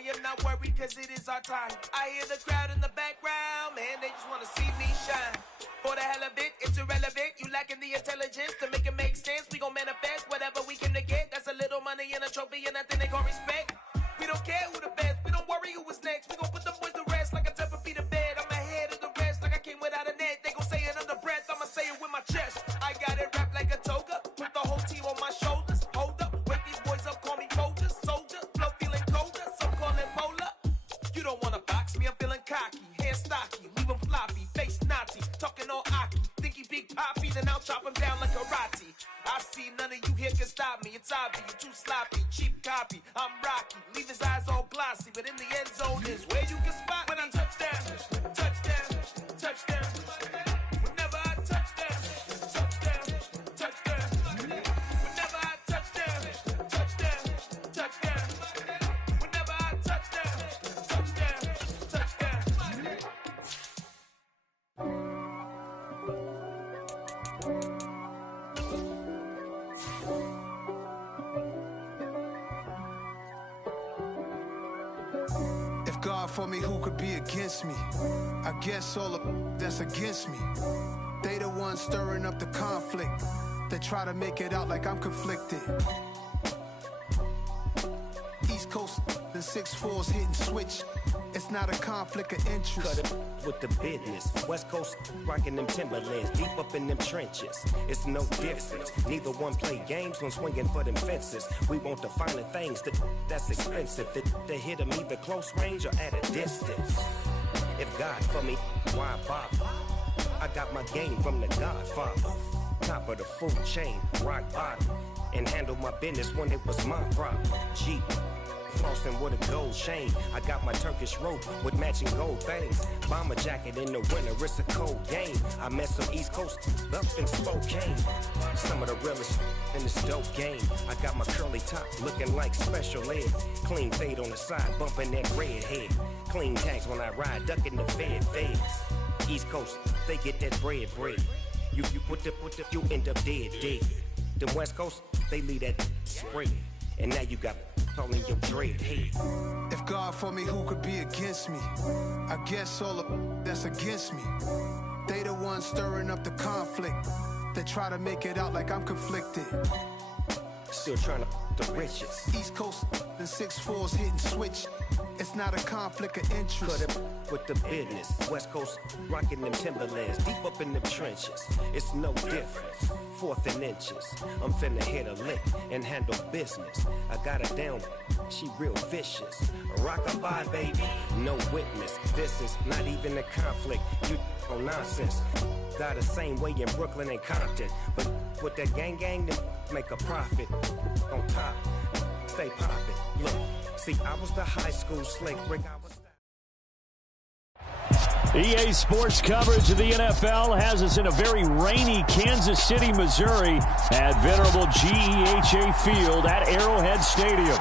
I am not worried cause it is our time. I hear the crowd in the background, man, they just wanna see me shine. For the hell of it, it's irrelevant. You lacking the intelligence to make it make sense. We gon' manifest whatever we can to get. That's a little money and a trophy and nothing they call respect. We don't care who the best, we don't worry who was next. We gon' put the boys to rest like a temper feet of bed. I'm ahead of the rest like I came without a net. They gon' say it under breath, I'ma say it with my chest. I got it wrapped like a toga, put the whole team on my shoulders. Hold up, wake these boys up, call me Folgers. Soldier, flow feeling colder, some call it polar. You don't wanna box me, I'm feeling cocky. Hair stocky, leave him floppy, face naughty. Talking all aki, think he big poppy, then I'll chop him down like karate. I see none of you here can stop me. It's obvious, you too sloppy, cheap copy. I'm Rocky, leave his eyes all glossy, but in the end zone is where you can spot when I touchdown, touchdown, touchdown. Whenever I touchdown, touchdown, touchdown. Whenever I touchdown, touchdown, touchdown. Whenever I touchdown, touchdown, touchdown. If God for me, who could be against me? I guess all of that's against me. They the ones stirring up the conflict. They try to make it out like I'm conflicted. East Coast and 6'4's hitting switch. It's not a conflict of interest. Cut it with the business. West Coast rocking them Timberlands, deep up in them trenches. It's no difference. Neither one play games when swinging for them fences. We want the finer things that's expensive. That hit them either close range or at a distance. If God for me, why bother? I got my game from the Godfather. Top of the food chain, rock bottom. And handle my business when it was my problem. Jeep. Flossing with a gold chain. I got my Turkish rope with matching gold things. Bomber jacket in the winter, it's a cold game. I met some East Coast up in Spokane. Some of the realest in this dope game. I got my curly top looking like special ed. Clean fade on the side, bumping that red head. Clean tags when I ride, ducking the feds. East Coast, they get that bread. You put the, you end up dead. Them West Coast, they leave that spread. And now you got all in your dread head. If God for me, who could be against me? I guess all of that's against me. They the ones stirring up the conflict. They try to make it out like I'm conflicted. Still trying to the riches. East Coast and 6'4's hitting switch. It's not a conflict of interest. Cut it with the business. West Coast rocking them Timberlands, deep up in them trenches. It's no difference. 4th and inches. I'm finna hit a lick and handle business. I got her down, she real vicious. Rock-a-bye, baby, no witness. This is not even a conflict. You on nonsense. Got the same way in Brooklyn and Compton. But with that gang, then make a profit. On top, stay poppin'. Look, see, I was the high school slick Rick. EA Sports coverage of the NFL has us in a very rainy Kansas City, Missouri at venerable GEHA Field at Arrowhead Stadium.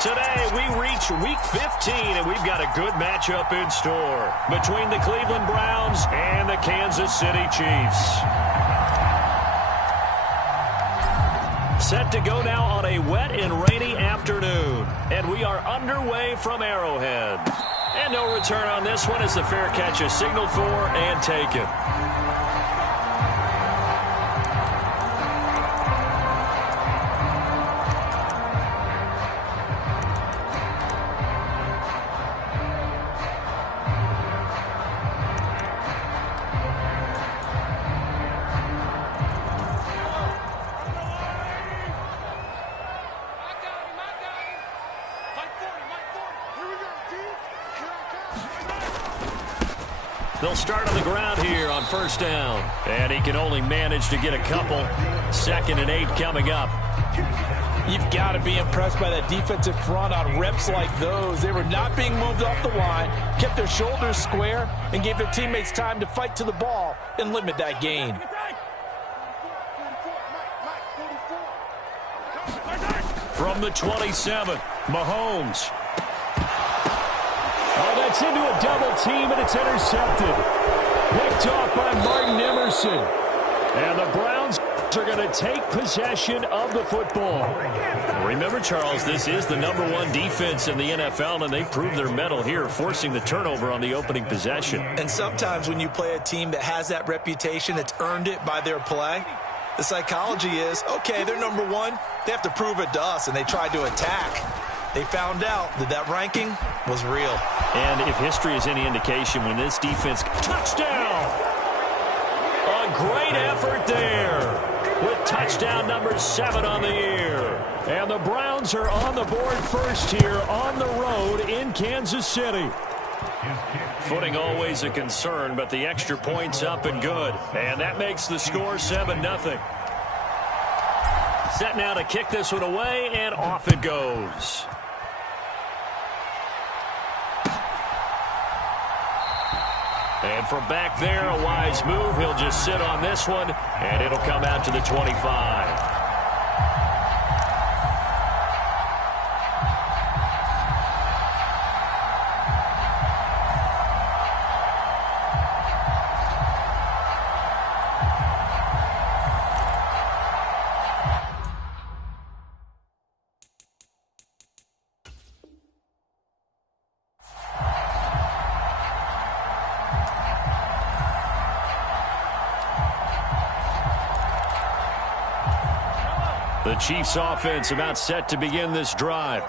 Today, we reach Week 15, and we've got a good matchup in store between the Cleveland Browns and the Kansas City Chiefs. Set to go now on a wet and rainy afternoon, and we are underway from Arrowhead. And no return on this one as the fair catch is signaled for and taken. They'll start on the ground here on first down. And he can only manage to get a couple. 2nd and 8 coming up. You've got to be impressed by that defensive front on reps like those. They were not being moved off the line, kept their shoulders square, and gave their teammates time to fight to the ball and limit that gain. From the 27, Mahomes. Oh, that's into a double team, and it's intercepted. Picked off by Martin Emerson. And the Browns are going to take possession of the football. Remember, Charles, this is the #1 defense in the NFL, and they proved their mettle here, forcing the turnover on the opening possession. And sometimes when you play a team that has that reputation, that's earned it by their play, the psychology is, okay, they're #1. They have to prove it to us, and they tried to attack. They found out that that ranking was real. And if history is any indication, when this defense... Touchdown! A great effort there with touchdown number 7 on the year. And the Browns are on the board first here on the road in Kansas City. Footing always a concern, but the extra point's up and good. And that makes the score 7-0. Set now to kick this one away, and off it goes. And from back there, a wise move. He'll just sit on this one, and it'll come out to the 25. The Chiefs offense about set to begin this drive.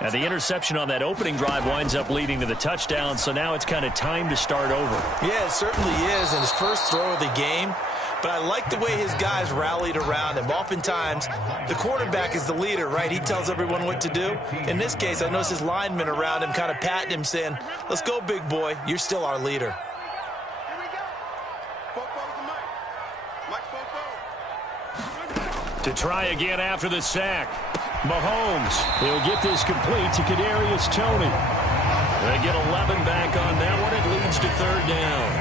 Now the interception on that opening drive winds up leading to the touchdown, so now it's kind of time to start over. Yeah, it certainly is in his first throw of the game. But I like the way his guys rallied around him. Oftentimes, the quarterback is the leader, right? He tells everyone what to do. In this case, I noticed his linemen around him kind of patting him, saying, let's go, big boy. You're still our leader. To try again after the sack. Mahomes, he'll get this complete to Kadarius Toney. They get 11 back on that one. It leads to 3rd down.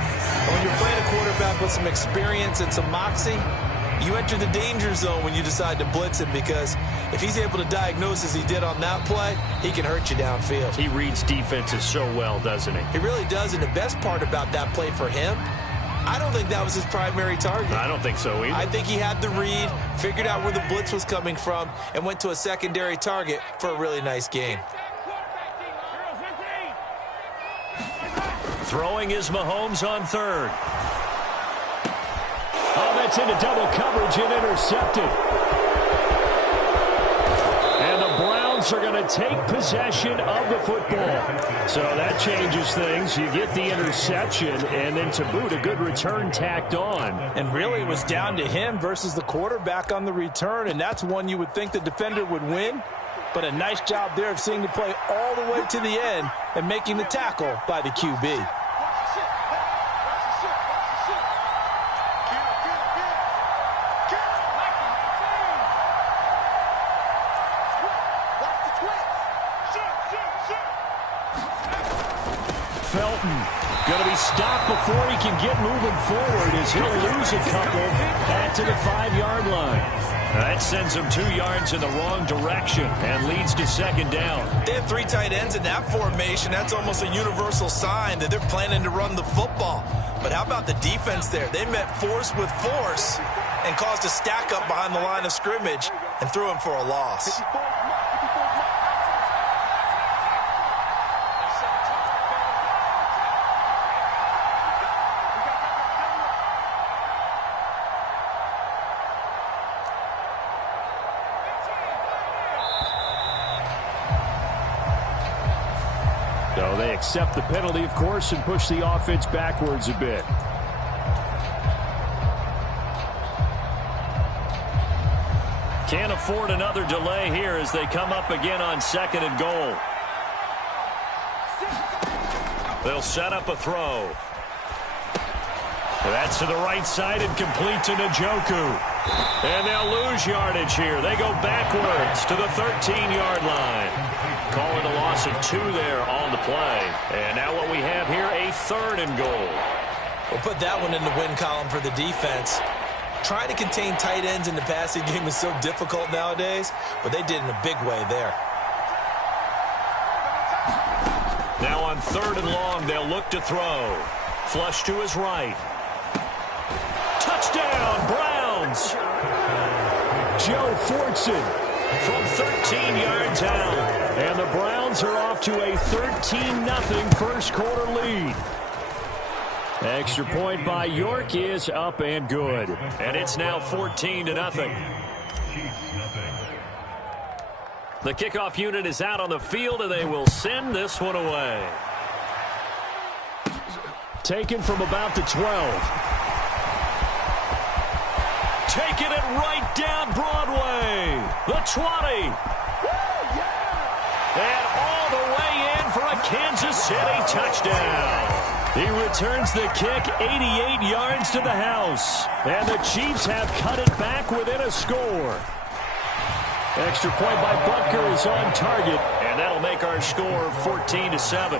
When you're playing a quarterback with some experience and some moxie, you enter the danger zone when you decide to blitz him, because if he's able to diagnose as he did on that play, he can hurt you downfield. He reads defenses so well, doesn't he? He really does, and the best part about that play for him, I don't think that was his primary target. I don't think so either. I think he had the read, figured out where the blitz was coming from, and went to a secondary target for a really nice gain. Throwing is Mahomes on 3rd. Oh, that's into double coverage and intercepted. And the Browns are going to take possession of the football. So that changes things. You get the interception, and then to boot, a good return tacked on. And really, it was down to him versus the quarterback on the return, and that's one you would think the defender would win. But a nice job there of seeing the play all the way to the end and making the tackle by the QB. Felton going to be stopped before he can get moving forward as he'll lose a couple back to the 5-yard line. That sends him 2 yards in the wrong direction and leads to 2nd down. They have 3 tight ends in that formation. That's almost a universal sign that they're planning to run the football. But how about the defense there? They met force with force and caused a stack up behind the line of scrimmage and threw him for a loss. So they accept the penalty, of course, and push the offense backwards a bit. Can't afford another delay here as they come up again on 2nd and goal. They'll set up a throw. That's to the right side and complete to Njoku. And they'll lose yardage here. They go backwards to the 13-yard line. Call it a loss of 2 there on the play. And now what we have here, a 3rd and goal. We'll put that one in the win column for the defense. Trying to contain tight ends in the passing game is so difficult nowadays, but they did in a big way there. Now on 3rd and long, they'll look to throw. Flush to his right. Touchdown, Browns! Joe Fortson from 13 yards out. And the Browns are off to a 13-0 first quarter lead. Extra point by York is up and good. And it's now 14-0. The kickoff unit is out on the field, and they will send this one away. Taken from about the 12. Taking it right down Broadway. The 20. And all the way in for a Kansas City touchdown. He returns the kick 88 yards to the house. And the Chiefs have cut it back within a score. Extra point by Butker is on target. And that'll make our score 14-7.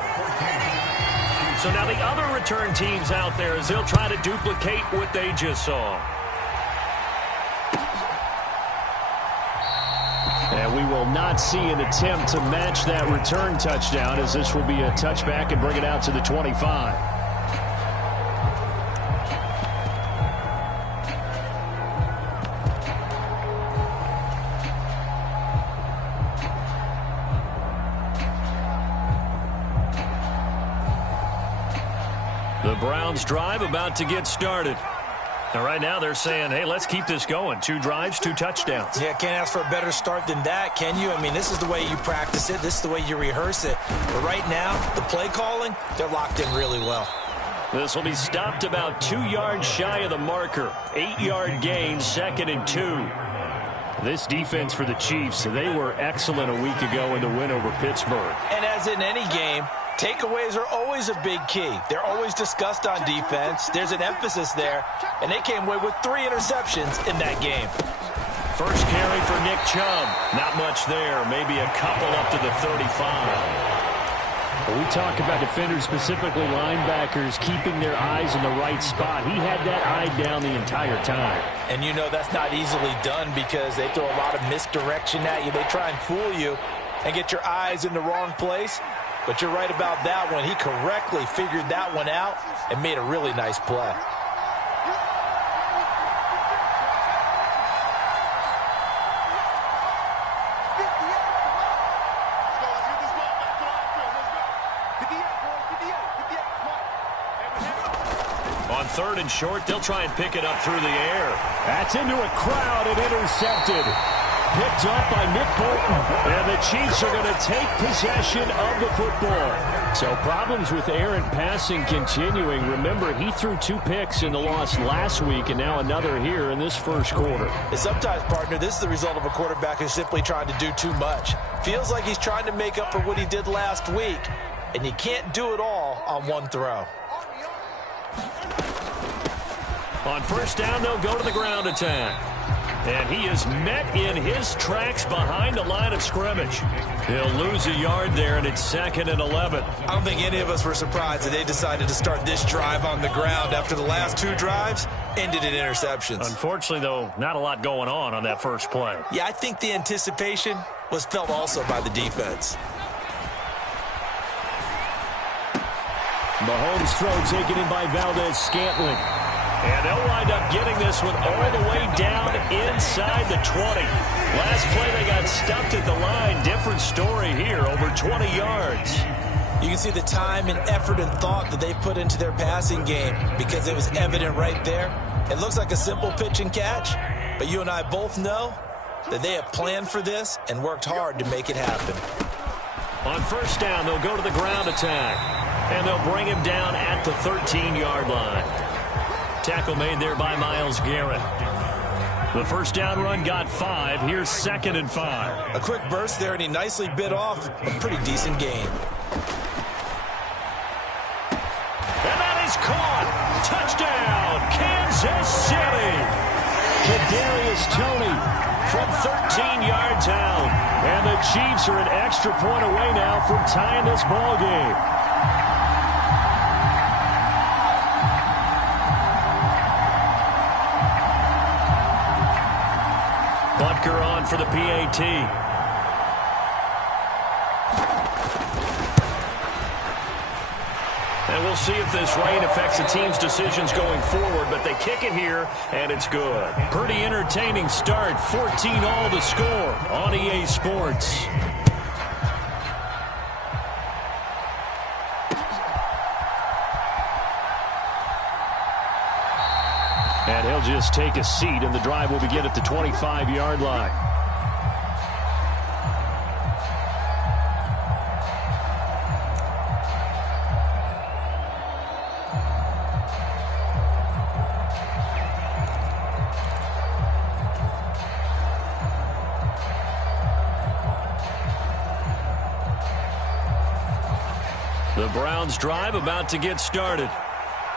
So now the other return teams out there as they'll try to duplicate what they just saw. And we will not see an attempt to match that return touchdown, as this will be a touchback and bring it out to the 25. The Browns drive about to get started. Now, right now, they're saying, hey, let's keep this going. 2 drives, 2 touchdowns. Yeah, can't ask for a better start than that, can you? I mean, this is the way you practice it. This is the way you rehearse it. But right now, the play calling, they're locked in really well. This will be stopped about 2 yards shy of the marker. 8-yard gain, 2nd and 2. This defense for the Chiefs, they were excellent a week ago in the win over Pittsburgh. And as in any game, takeaways are always a big key. They're always discussed on defense. There's an emphasis there, and they came away with 3 interceptions in that game. First carry for Nick Chubb. Not much there. Maybe a couple up to the 35. When we talk about defenders, specifically linebackers, keeping their eyes in the right spot. He had that eye down the entire time. And you know that's not easily done because they throw a lot of misdirection at you. They try and fool you and get your eyes in the wrong place. But you're right about that one. He correctly figured that one out and made a really nice play. On 3rd and short, they'll try and pick it up through the air. That's into a crowd and intercepted. Picked up by Nick Bolton. And the Chiefs are going to take possession of the football. So problems with errant passing continuing. Remember, he threw 2 picks in the loss last week and now another here in this first quarter. And sometimes, partner, this is the result of a quarterback who's simply trying to do too much. Feels like he's trying to make up for what he did last week. And you can't do it all on one throw. On first down, they'll go to the ground attack. And he is met in his tracks behind the line of scrimmage. He'll lose a yard there, and it's 2nd and 11. I don't think any of us were surprised that they decided to start this drive on the ground after the last 2 drives ended in interceptions. Unfortunately, though, not a lot going on that first play. Yeah, I think the anticipation was felt also by the defense. Mahomes' throw taken in by Valdez-Scantling. And they'll wind up getting this one all the way down inside the 20. Last play, they got stuffed at the line. Different story here, over 20 yards. You can see the time and effort and thought that they put into their passing game because it was evident right there. It looks like a simple pitch and catch, but you and I both know that they have planned for this and worked hard to make it happen. On first down, they'll go to the ground attack, and they'll bring him down at the 13-yard line. Tackle made there by Myles Garrett. The first down run got 5. Here's 2nd and 5. A quick burst there, and he nicely bit off a pretty decent gain. And that is caught. Touchdown, Kansas City. Kadarius Toney from 13 yards out. And the Chiefs are an extra point away now from tying this ball game. Butker on for the PAT. And we'll we'll see if this rain affects the team's decisions going forward, but they kick it here, and it's good. Pretty entertaining start. 14-all the score on EA Sports. And he'll just take a seat, and the drive will begin at the 25-yard line. The Browns drive about to get started.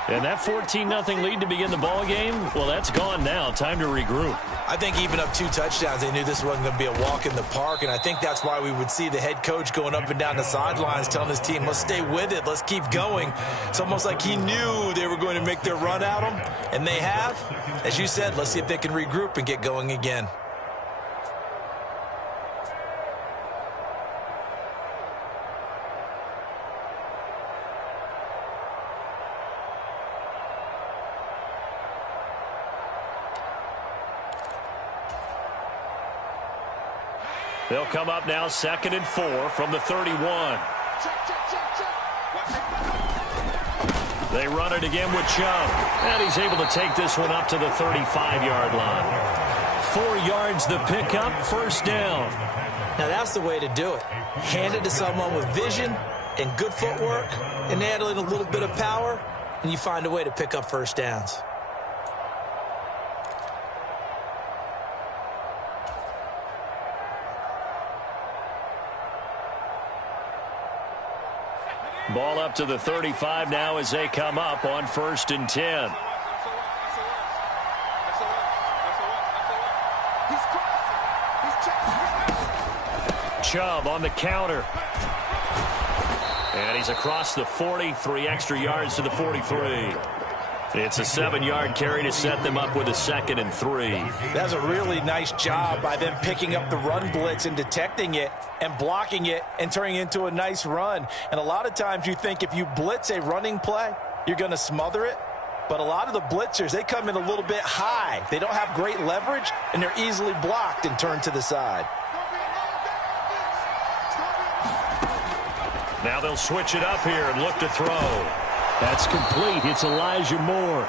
And that 14-0 lead to begin the ball game, well, that's gone now. Time to regroup. I think even up 2 touchdowns, they knew this wasn't going to be a walk in the park, and I think that's why we would see the head coach going up and down the sidelines telling his team, let's stay with it, let's keep going. It's almost like he knew they were going to make their run at him, and they have. As you said, let's see if they can regroup and get going again. They'll come up now 2nd and 4 from the 31. They run it again with Chubb. And he's able to take this one up to the 35-yard line. 4 yards the pickup, first down. Now that's the way to do it. Hand it to someone with vision and good footwork and add in a little bit of power, and you find a way to pick up first downs. Ball up to the 35 now as they come up on 1st and 10. Chubb on the counter. And he's across the 40, 3 extra yards to the 43. It's a 7-yard carry to set them up with a 2nd and 3. That's a really nice job by them picking up the run blitz and detecting it and blocking it and turning it into a nice run. And a lot of times you think if you blitz a running play, you're going to smother it. But a lot of the blitzers, they come in a little bit high. They don't have great leverage, and they're easily blocked and turned to the side. Now they'll switch it up here and look to throw. That's complete. It's Elijah Moore.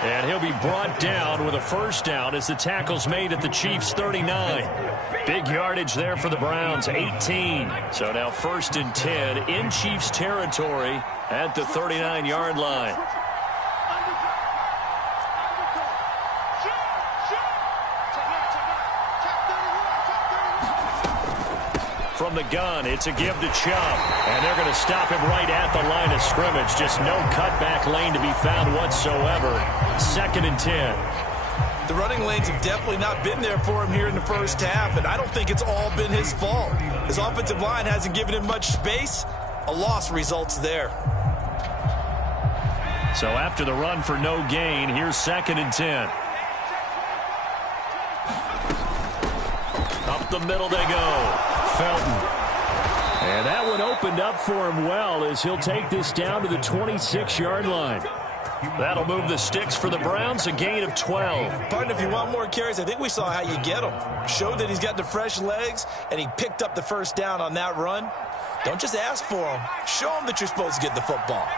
And he'll be brought down with a first down as the tackle's made at the Chiefs' 39. Big yardage there for the Browns, 18. So now 1st and 10 in Chiefs territory at the 39-yard line. From the gun, it's a give to Chubb. And they're going to stop him right at the line of scrimmage. Just no cutback lane to be found whatsoever. 2nd and 10. The running lanes have definitely not been there for him here in the first half, and I don't think it's all been his fault. His offensive line hasn't given him much space. A loss results there. So after the run for no gain, here's 2nd and 10. Up the middle they go. Felton. And that one opened up for him well as he'll take this down to the 26-yard line. That'll move the sticks for the Browns, a gain of 12. Partner, if you want more carries, I think we saw how you get him. Showed that he's got the fresh legs, and he picked up the first down on that run. Don't just ask for him. Show him that you're supposed to get the football.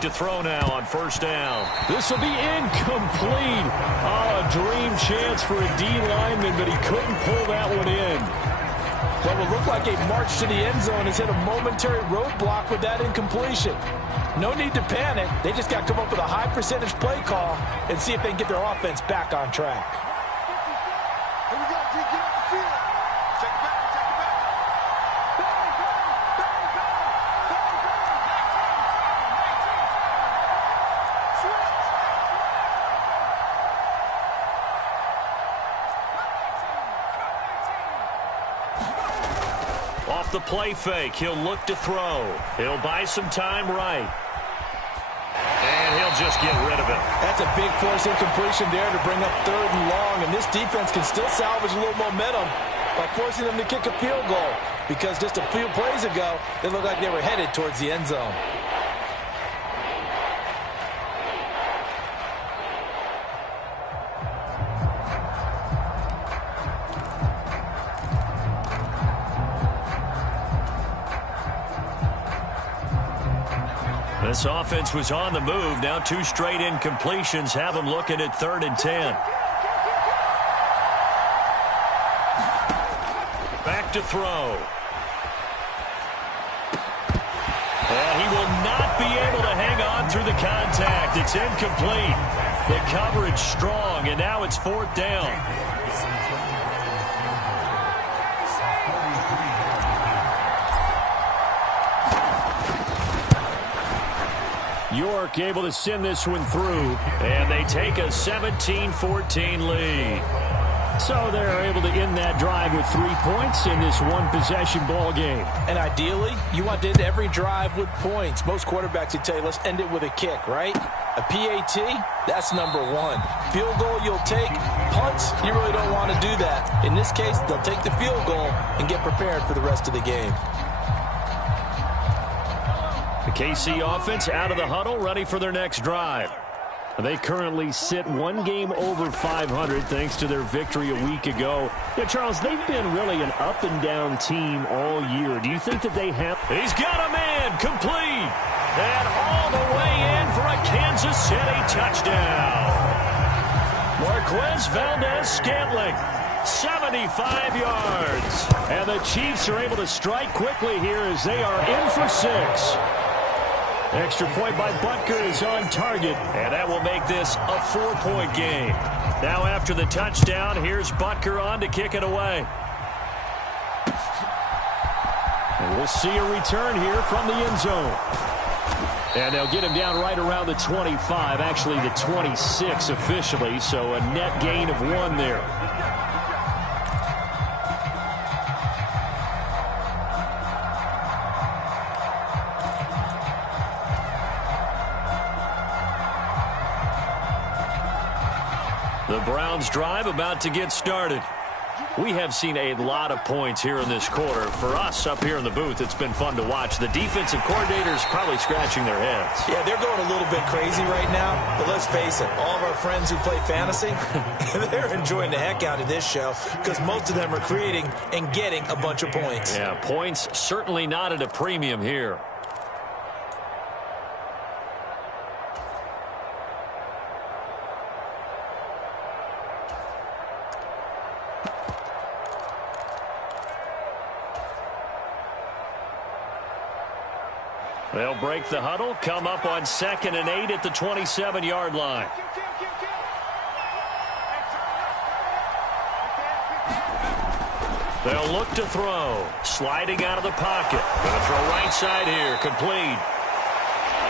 To throw now on first down. This will be incomplete. Oh, a dream chance for a D lineman, but he couldn't pull that one in. Well, it looked like a march to the end zone has hit a momentary roadblock with that incompletion. No need to panic. They just got to come up with a high percentage play call and see if they can get their offense back on track. Here we go, D. Get off the field. Check it back. Off the play fake, he'll look to throw. He'll buy some time right. And he'll they'll just get rid of it. That's a big force incompletion there to bring up 3rd and long, and this defense can still salvage a little momentum by forcing them to kick a field goal, because just a few plays ago, they looked like they were headed towards the end zone. This offense was on the move. Now 2 straight incompletions have them looking at 3rd and 10. Back to throw. And he will not be able to hang on through the contact. It's incomplete. The coverage strong, and now it's 4th down. York able to send this one through, and they take a 17-14 lead. So they're able to end that drive with 3 points in this one-possession ball game. And ideally, you want to end every drive with points. Most quarterbacks would tell you, let's end it with a kick, right? A PAT, that's number 1. Field goal you'll take. Punts, you really don't want to do that. In this case, they'll take the field goal and get prepared for the rest of the game. The KC offense out of the huddle, ready for their next drive. They currently sit 1 game over 500 thanks to their victory a week ago. Yeah, Charles, they've been really an up-and-down team all year. Do you think that they have... He's got a man, complete, and all the way in for a Kansas City touchdown. Marquez Valdez-Scantling, 75 yards. And the Chiefs are able to strike quickly here as they are in for 6. Extra point by Butker is on target, and that will make this a 4-point game. Now after the touchdown, here's Butker on to kick it away. And we'll see a return here from the end zone. And they'll get him down right around the 25, actually the 26 officially, so a net gain of 1 there. The Browns drive about to get started. We have seen a lot of points here in this quarter. For us up here in the booth, it's been fun to watch. The defensive coordinators probably scratching their heads. Yeah, they're going a little bit crazy right now. But let's face it, all of our friends who play fantasy, they're enjoying the heck out of this show because most of them are creating and getting a bunch of points. Yeah, points certainly not at a premium here. They'll break the huddle, come up on 2nd and 8 at the 27-yard line. They'll look to throw. Sliding out of the pocket. Going to throw right side here. Complete.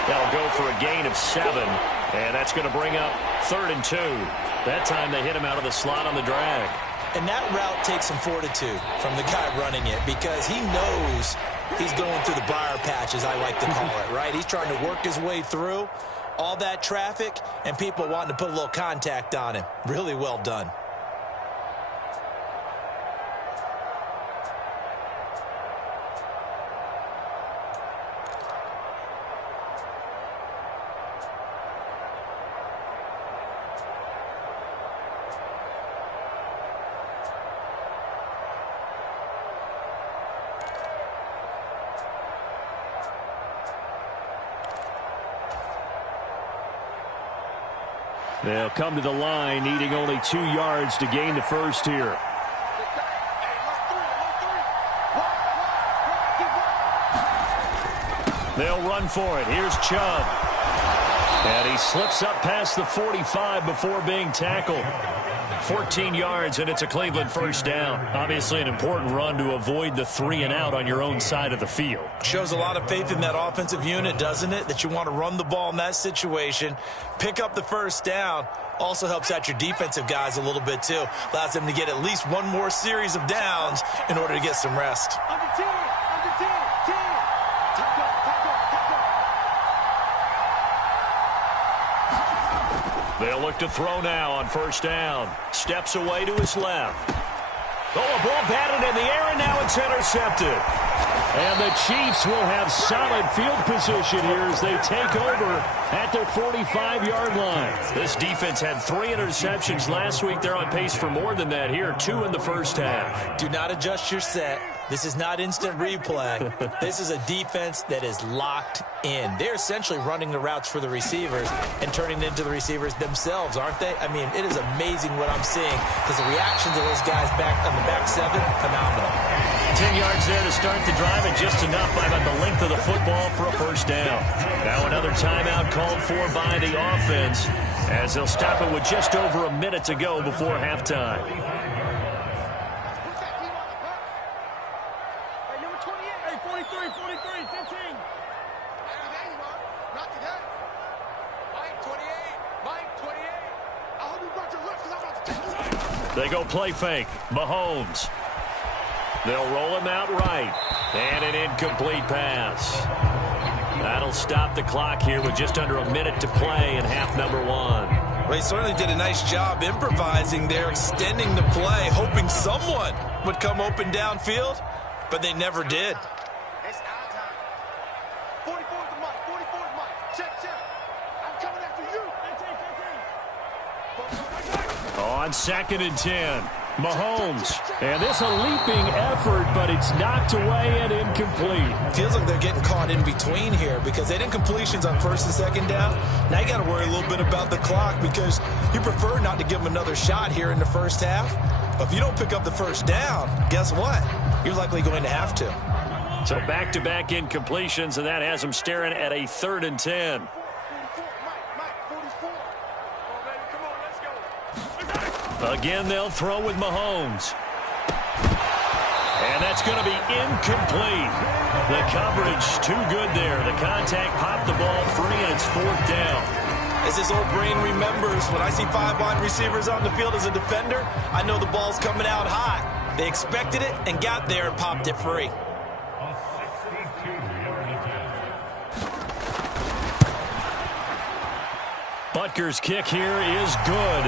That'll go for a gain of 7. And that's going to bring up 3rd and 2. That time they hit him out of the slot on the drag. And that route takes some fortitude from the guy running it because he knows he's going through the briar patch, as I like to call it, right? He's trying to work his way through all that traffic and people wanting to put a little contact on him. Really well done. They'll come to the line, needing only 2 yards to gain the first here. They'll run for it. Here's Chubb. And he slips up past the 45 before being tackled. 14 yards, and it's a Cleveland first down. Obviously an important run to avoid the 3 and out on your own side of the field. Shows a lot of faith in that offensive unit, doesn't it? That you want to run the ball in that situation. Pick up the first down. Also helps out your defensive guys a little bit, too. Allows them to get at least one more series of downs in order to get some rest. Under 10, 10. Tackle. They'll look to throw now on first down. Steps away to his left. Oh, a ball batted in the air, and now it's intercepted. And the Chiefs will have solid field position here as they take over at their 45-yard line. This defense had 3 interceptions last week. They're on pace for more than that here, 2 in the first half. Do not adjust your set. This is not instant replay. This is a defense that is locked in. They're essentially running the routes for the receivers and turning it into the receivers themselves, aren't they? I mean, it is amazing what I'm seeing because the reactions of those guys back on the back 7, phenomenal. 10 yards there to start the drive, and just enough by about the length of the football for a first down. Now another timeout called for by the offense as they'll stop it with just over a minute to go before halftime. They go play fake. Mahomes. They'll roll him out right. And an incomplete pass. That'll stop the clock here with just under a minute to play in half number 1. Well, he certainly did a nice job improvising there, extending the play, hoping someone would come open downfield, but they never did. It's our time. 44 is the mic. 44 is mic. Check. I'm coming after you. 18. On 2nd and 10. Mahomes. And this a leaping effort, but it's knocked away and incomplete. Feels like they're getting caught in between here because they didn't completions on 1st and 2nd down. Now you got to worry a little bit about the clock because you prefer not to give them another shot here in the first half. But if you don't pick up the first down, guess what? You're likely going to have to. So back-to-back incompletions, and that has them staring at a 3rd and 10. Again, they'll throw with Mahomes. And that's going to be incomplete. The coverage too good there. The contact popped the ball free, and it's 4th down. As this old brain remembers, when I see 5 wide receivers on the field as a defender, I know the ball's coming out hot. They expected it and got there and popped it free. Butker's kick here is good.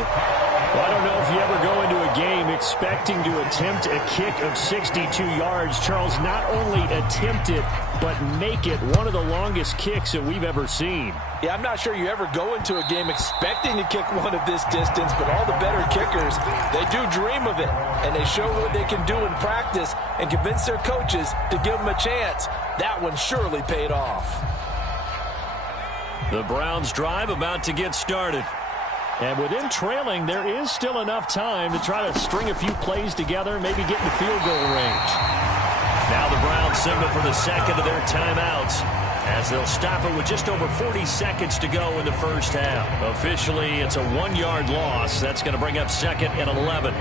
Well, I don't know if you ever go into a game expecting to attempt a kick of 62 yards. Charles, not only attempt it, but make it one of the longest kicks that we've ever seen. Yeah, I'm not sure you ever go into a game expecting to kick one of this distance, but all the better kickers, they do dream of it, and they show what they can do in practice and convince their coaches to give them a chance. That one surely paid off. The Browns drive about to get started. And with them trailing, there is still enough time to try to string a few plays together, maybe get in the field goal range. Now the Browns signal for the second of their timeouts as they'll stop it with just over 40 seconds to go in the first half. Officially, it's a 1-yard loss. That's going to bring up 2nd and 11.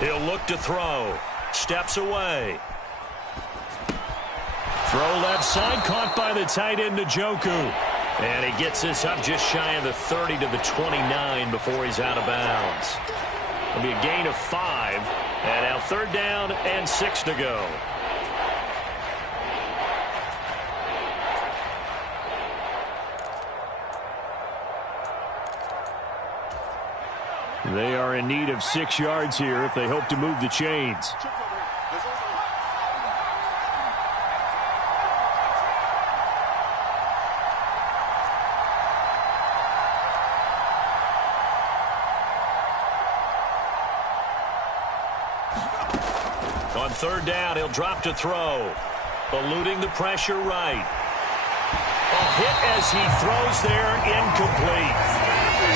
He'll look to throw. Steps away. Throw left side, caught by the tight end, Njoku. And he gets this up just shy of the 30 to the 29 before he's out of bounds. It'll be a gain of 5. And now 3rd down and 6 to go. They are in need of 6 yards here if they hope to move the chains. On 3rd down, he'll drop to throw. Eluding the pressure right. A hit as he throws there, incomplete.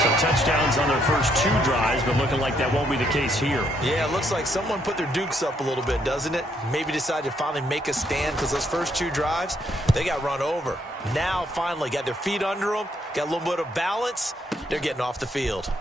So touchdowns on their first 2 drives, but looking like that won't be the case here. Yeah, it looks like someone put their dukes up a little bit, doesn't it? Maybe decided to finally make a stand because those first 2 drives, they got run over. Now, finally, got their feet under them, got a little bit of balance. They're getting off the field.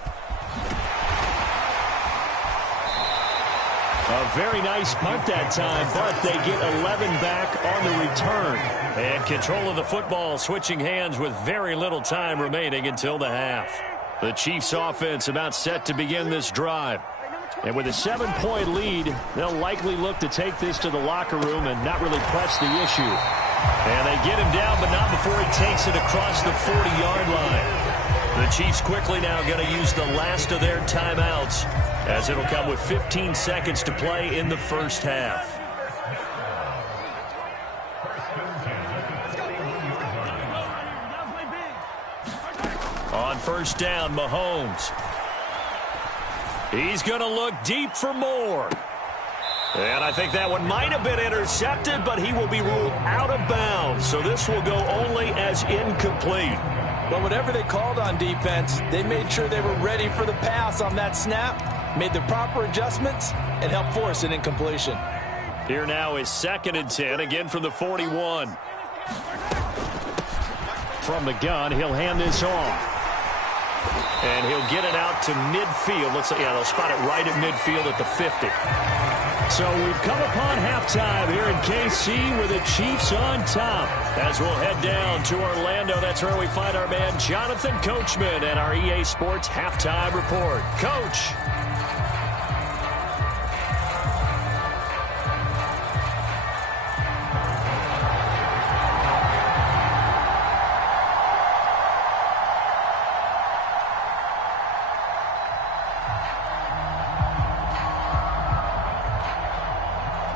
A very nice punt that time, but they get 11 back on the return. And control of the football switching hands with very little time remaining until the half. The Chiefs offense about set to begin this drive. And with a 7-point lead, they'll likely look to take this to the locker room and not really press the issue. And they get him down, but not before he takes it across the 40-yard line. The Chiefs quickly now going to use the last of their timeouts, as it'll come with 15 seconds to play in the first half. On first down, Mahomes. He's going to look deep for more. And I think that one might have been intercepted, but he will be ruled out of bounds. So this will go only as incomplete. But whatever they called on defense, they made sure they were ready for the pass on that snap, made the proper adjustments, and helped force an incompletion. Here now is 2nd and 10, again from the 41. From the gun, he'll hand this off. And he'll get it out to midfield. Looks like, yeah, they'll spot it right at midfield at the 50. So we've come upon halftime here in KC with the Chiefs on top. As we'll head down to Orlando, that's where we find our man Jonathan Coachman and our EA Sports Halftime Report. Coach.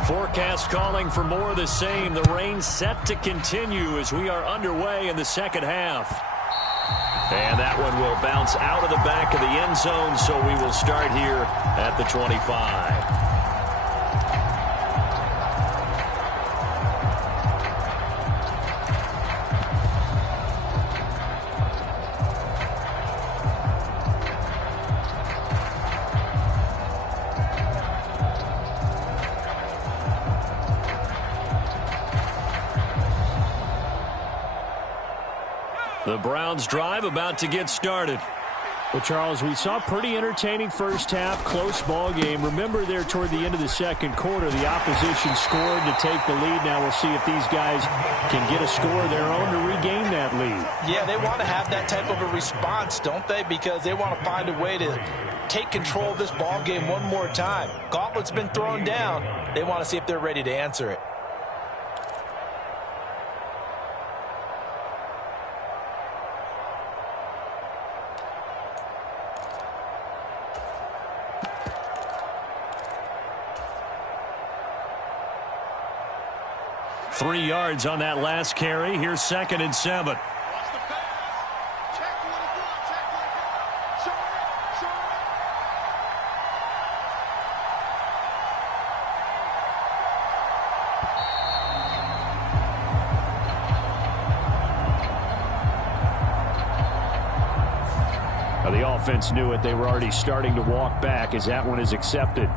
Forecast calling for more of the same. The rain set to continue as we are underway in the second half. And that one will bounce out of the back of the end zone, so we will start here at the 25. The Browns drive about to get started. Well, Charles, we saw pretty entertaining first half, close ball game. Remember there toward the end of the second quarter, the opposition scored to take the lead. Now we'll see if these guys can get a score of their own to regain that lead. Yeah, they want to have that type of a response, don't they? Because they want to find a way to take control of this ball game one more time. Gauntlet's been thrown down. They want to see if they're ready to answer it. Three yards on that last carry. Here's 2nd and 7. Now the offense knew it. They were already starting to walk back as that one is accepted.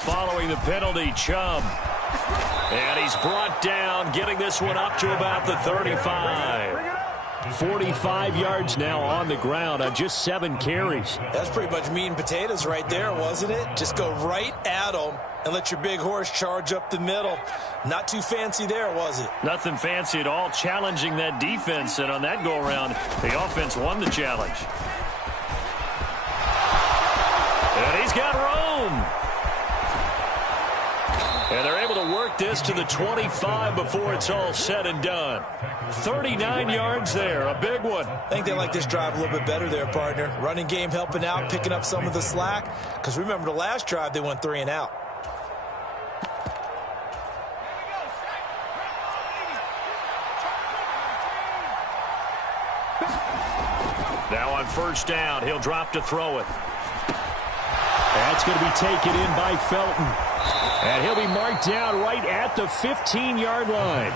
Following the penalty, Chubb. And he's brought down, getting this one up to about the 35. 45 yards now on the ground on just 7 carries. That's pretty much meat and potatoes right there, wasn't it? Just go right at them and let your big horse charge up the middle. Not too fancy there, was it? Nothing fancy at all, challenging that defense. And on that go-around, the offense won the challenge. And he's got room. And they're able to work this to the 25 before it's all said and done. 39 yards there, a big one. I think they like this drive a little bit better there, partner. Running game helping out, picking up some of the slack. Because remember the last drive, they went 3 and out. Now on first down, he'll drop to throw it. That's going to be taken in by Felton. And he'll be marked down right at the 15-yard line.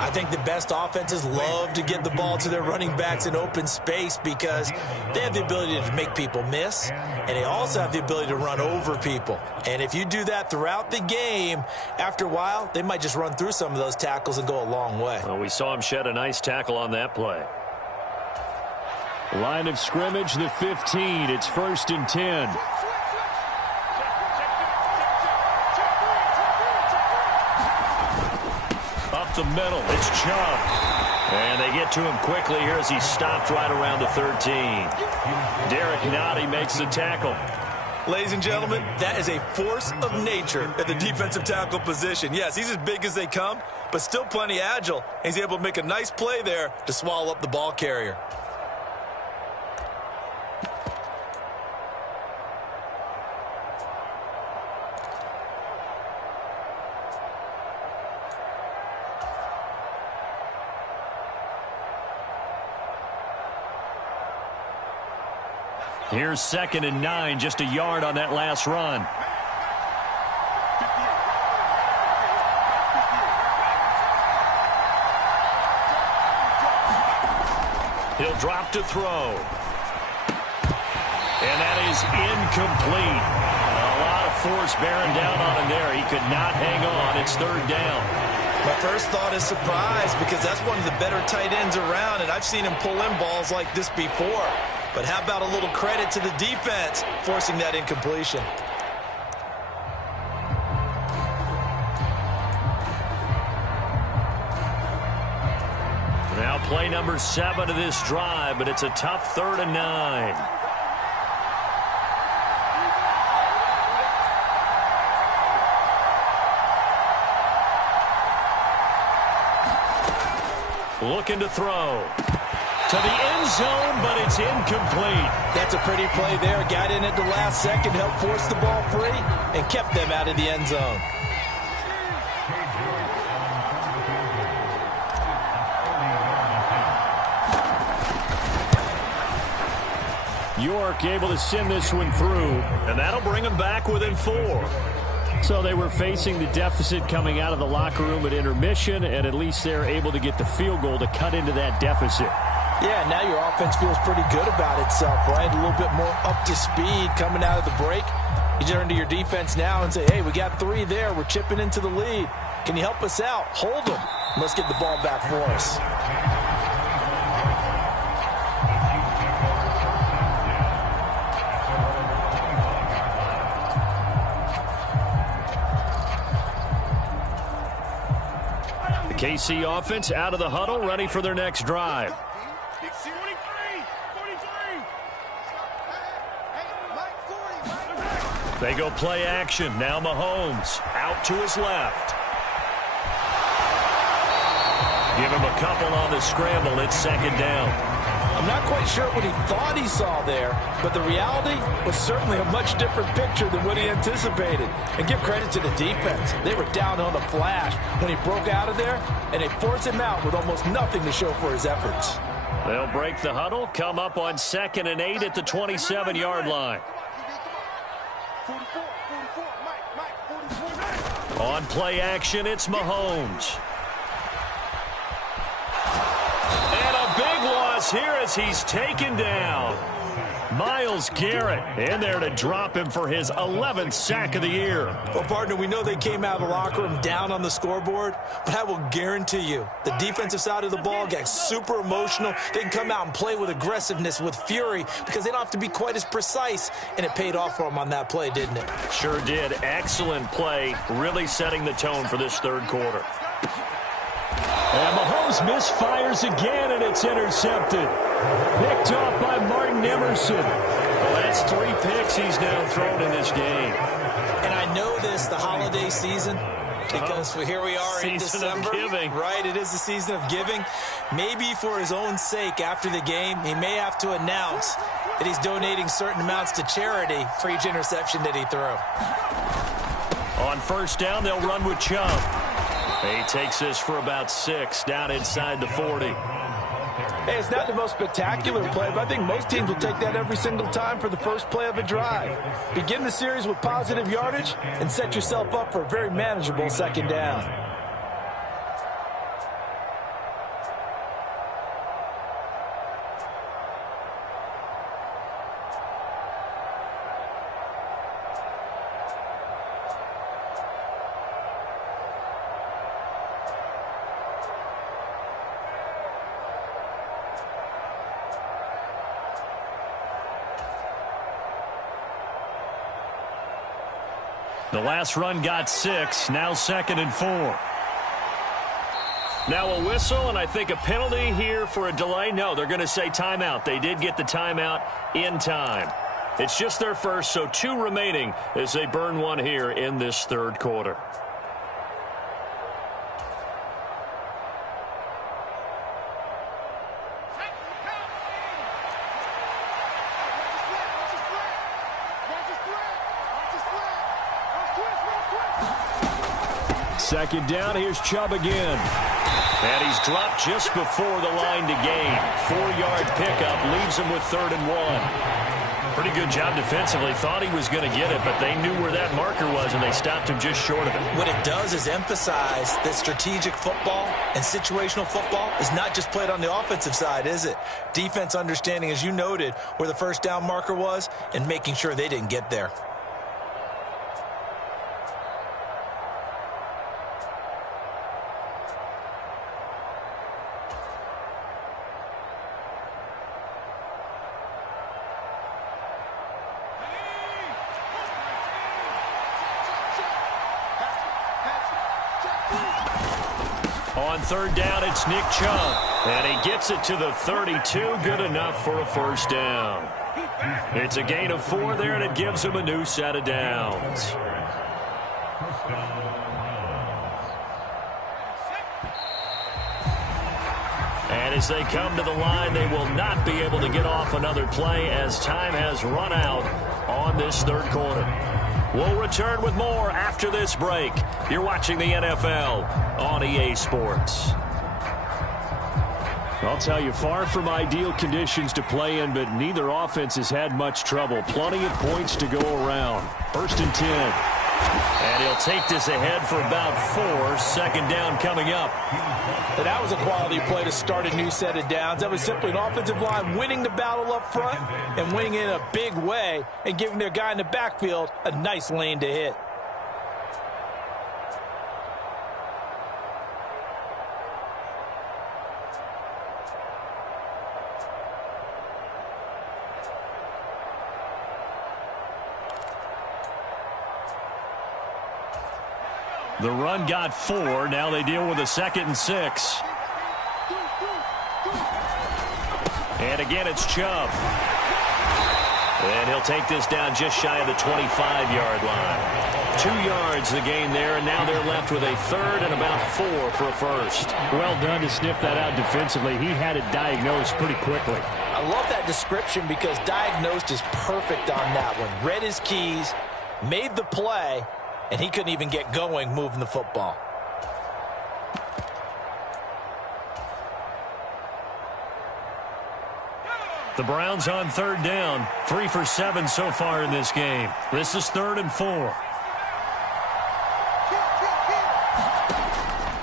I think the best offenses love to get the ball to their running backs in open space because they have the ability to make people miss, and they also have the ability to run over people. And if you do that throughout the game, after a while, they might just run through some of those tackles and go a long way. Well, we saw him shed a nice tackle on that play. Line of scrimmage, the 15. It's 1st and 10. Up the middle, it's Chubb. And they get to him quickly here as he stopped right around the 13. Derek Nottie makes the tackle. Ladies and gentlemen, that is a force of nature at the defensive tackle position. Yes, he's as big as they come, but still plenty agile. He's able to make a nice play there to swallow up the ball carrier. Here's 2nd and 9, just a yard on that last run. He'll drop to throw. And that is incomplete. A lot of force bearing down on him there. He could not hang on. It's 3rd down. My first thought is surprise because that's one of the better tight ends around, and I've seen him pull in balls like this before. But how about a little credit to the defense forcing that incompletion? Now play number 7 of this drive, but it's a tough 3rd and 9. Looking to throw. To the end zone, but it's incomplete. That's a pretty play there. Got in at the last second, helped force the ball free, and kept them out of the end zone. York able to send this one through, and that'll bring them back within 4. So they were facing the deficit coming out of the locker room at intermission, and at least they're able to get the field goal to cut into that deficit. Yeah, now your offense feels pretty good about itself, right? A little bit more up to speed coming out of the break. You turn to your defense now and say, hey, we got 3 there. We're chipping into the lead. Can you help us out? Hold them. Let's get the ball back for us. The KC offense out of the huddle, ready for their next drive. They go play action. Now Mahomes out to his left. Give him a couple on the scramble. It's 2nd down. I'm not quite sure what he thought he saw there, but the reality was certainly a much different picture than what he anticipated. And give credit to the defense. They were down on the flash when he broke out of there, and they forced him out with almost nothing to show for his efforts. They'll break the huddle, come up on 2nd and 8 at the 27-yard line. On play action, it's Mahomes. And a big loss here as he's taken down. Myles Garrett in there to drop him for his 11th sack of the year. Well, partner, we know they came out of the locker room down on the scoreboard, but I will guarantee you the defensive side of the ball got super emotional. They can come out and play with aggressiveness, with fury, because they don't have to be quite as precise, and it paid off for them on that play, didn't it? Sure did. Excellent play, really setting the tone for this 3rd quarter. And Mahomes misfires again, and it's intercepted. Picked off by Martin Emerson. Well, that's 3 picks he's now thrown in this game. And I know this, the holiday season, because here we are in December. Season of giving. Right, it is the season of giving. Maybe for his own sake after the game, he may have to announce that he's donating certain amounts to charity for each interception that he threw. On 1st down, they'll run with Chubb. He takes this for about 6 down inside the 40. Hey, it's not the most spectacular play, but I think most teams will take that every single time for the first play of a drive. Begin the series with positive yardage and set yourself up for a very manageable second down. The last run got 6, now 2nd and 4. Now a whistle, and I think a penalty here for a delay. No, they're going to say timeout. They did get the timeout in time. It's just their first, so 2 remaining as they burn one here in this third quarter. Second down, here's Chubb again. And he's dropped just before the line to gain. 4-yard pickup leaves him with 3rd and 1. Pretty good job defensively. Thought he was going to get it, but they knew where that marker was, and they stopped him just short of it. What it does is emphasize that strategic football and situational football is not just played on the offensive side, is it? Defense understanding, as you noted, where the first down marker was and making sure they didn't get there. On 3rd down, it's Nick Chubb. And he gets it to the 32. Good enough for a first down. It's a gain of 4 there, and it gives him a new set of downs. And as they come to the line, they will not be able to get off another play as time has run out on this third quarter. We'll return with more after this break. You're watching the NFL on EA Sports. I'll tell you, far from ideal conditions to play in, but neither offense has had much trouble. Plenty of points to go around. 1st and 10. And he'll take this ahead for about 4. 2nd down coming up. And that was a quality play to start a new set of downs. That was simply an offensive line winning the battle up front and winning it in a big way and giving their guy in the backfield a nice lane to hit. The run got 4. Now they deal with a 2nd and 6. And again, it's Chubb. And he'll take this down just shy of the 25-yard line. 2 yards the gain there, and now they're left with a 3rd and about 4 for a first. Well done to sniff that out defensively. He had it diagnosed pretty quickly. I love that description because diagnosed is perfect on that one. Read his keys, made the play, and he couldn't even get going moving the football. The Browns on 3rd down. 3 for 7 so far in this game. This is 3rd and 4.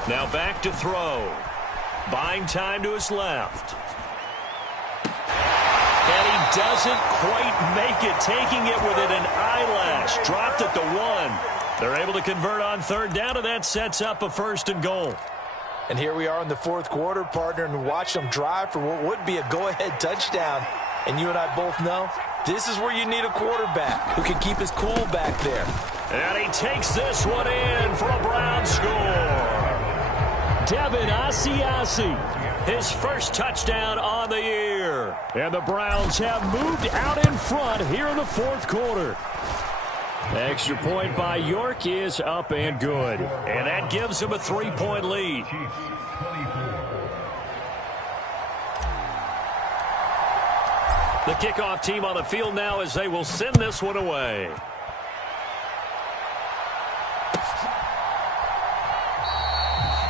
Now back to throw. Buying time to his left. And he doesn't quite make it. Taking it with an eyelash. Dropped at the 1. They're able to convert on 3rd down, and that sets up a 1st and goal. And here we are in the 4th quarter, partner, and watch them drive for what would be a go-ahead touchdown. And you and I both know this is where you need a quarterback who can keep his cool back there. And he takes this one in for a Brown score. Devin Asiasi, his first touchdown on the year. And the Browns have moved out in front here in the 4th quarter. Extra point by York is up and good. And that gives him a 3-point lead. The kickoff team on the field now as they will send this one away.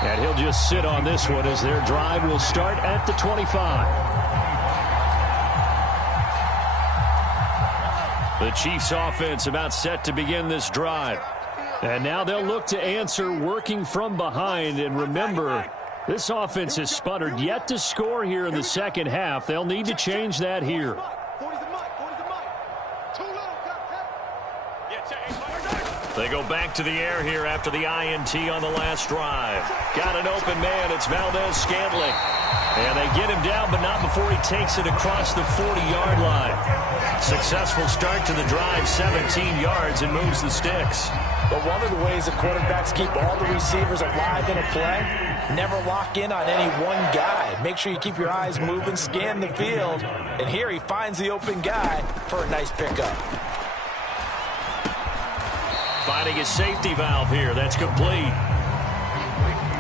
And he'll just sit on this one as their drive will start at the 25. The Chiefs offense about set to begin this drive. And now they'll look to answer working from behind. And remember, this offense has sputtered yet to score here in the second half. They'll need to change that here. They go back to the air here after the INT on the last drive. Got an open man. It's Valdes-Scantling. And they get him down, but not before he takes it across the 40-yard line. Successful start to the drive, 17 yards, and moves the sticks. But one of the ways the quarterbacks keep all the receivers alive in a play, never lock in on any one guy. Make sure you keep your eyes moving, scan the field. And here he finds the open guy for a nice pickup. Finding his safety valve here. That's complete.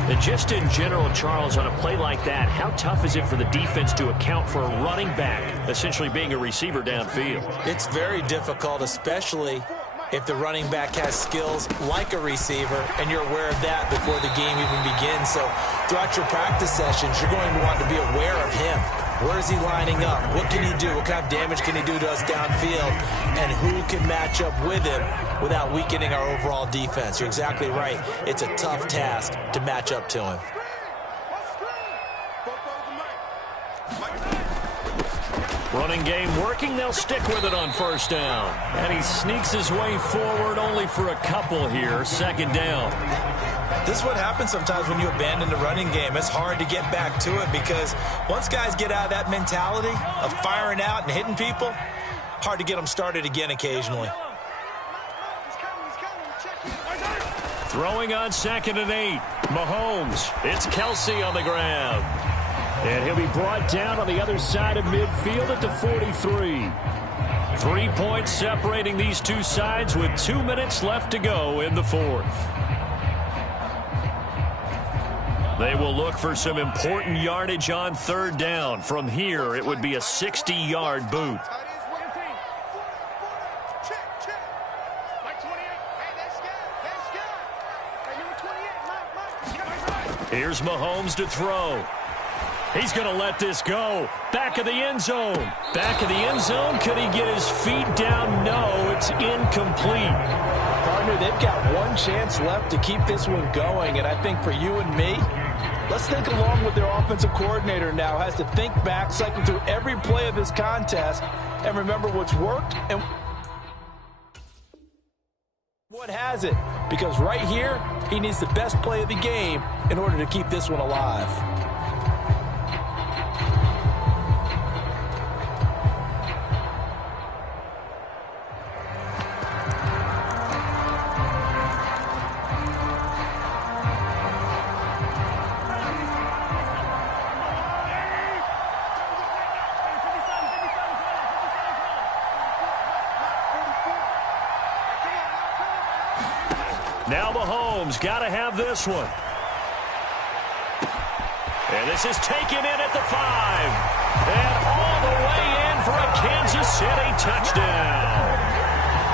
And just in general, Charles, on a play like that, how tough is it for the defense to account for a running back essentially being a receiver downfield? It's very difficult, especially if the running back has skills like a receiver, and you're aware of that before the game even begins. So throughout your practice sessions, you're going to want to be aware of him. Where is he lining up? What can he do? What kind of damage can he do to us downfield? And who can match up with him without weakening our overall defense? You're exactly right. It's a tough task to match up to him. Running game working. They'll stick with it on first down. And he sneaks his way forward only for a couple here. Second down. This is what happens sometimes when you abandon the running game. It's hard to get back to it because once guys get out of that mentality of firing out and hitting people, hard to get them started again occasionally. Throwing on 2nd and 8. Mahomes. It's Kelsey on the grab. And he'll be brought down on the other side of midfield at the 43. 3 points separating these two sides with 2 minutes left to go in the fourth. They will look for some important yardage on third down. From here, it would be a 60-yard boot. Here's Mahomes to throw. He's going to let this go. Back of the end zone. Back of the end zone. Could he get his feet down? No, it's incomplete. Partner, they've got one chance left to keep this one going, and I think for you and me, let's think along with their offensive coordinator now. Has to think back, cycle through every play of this contest, and remember what's worked and what hasn't. Because right here, he needs the best play of the game in order to keep this one alive. Now Mahomes got to have this one. And this is taken in at the 5. And all the way in for a Kansas City touchdown.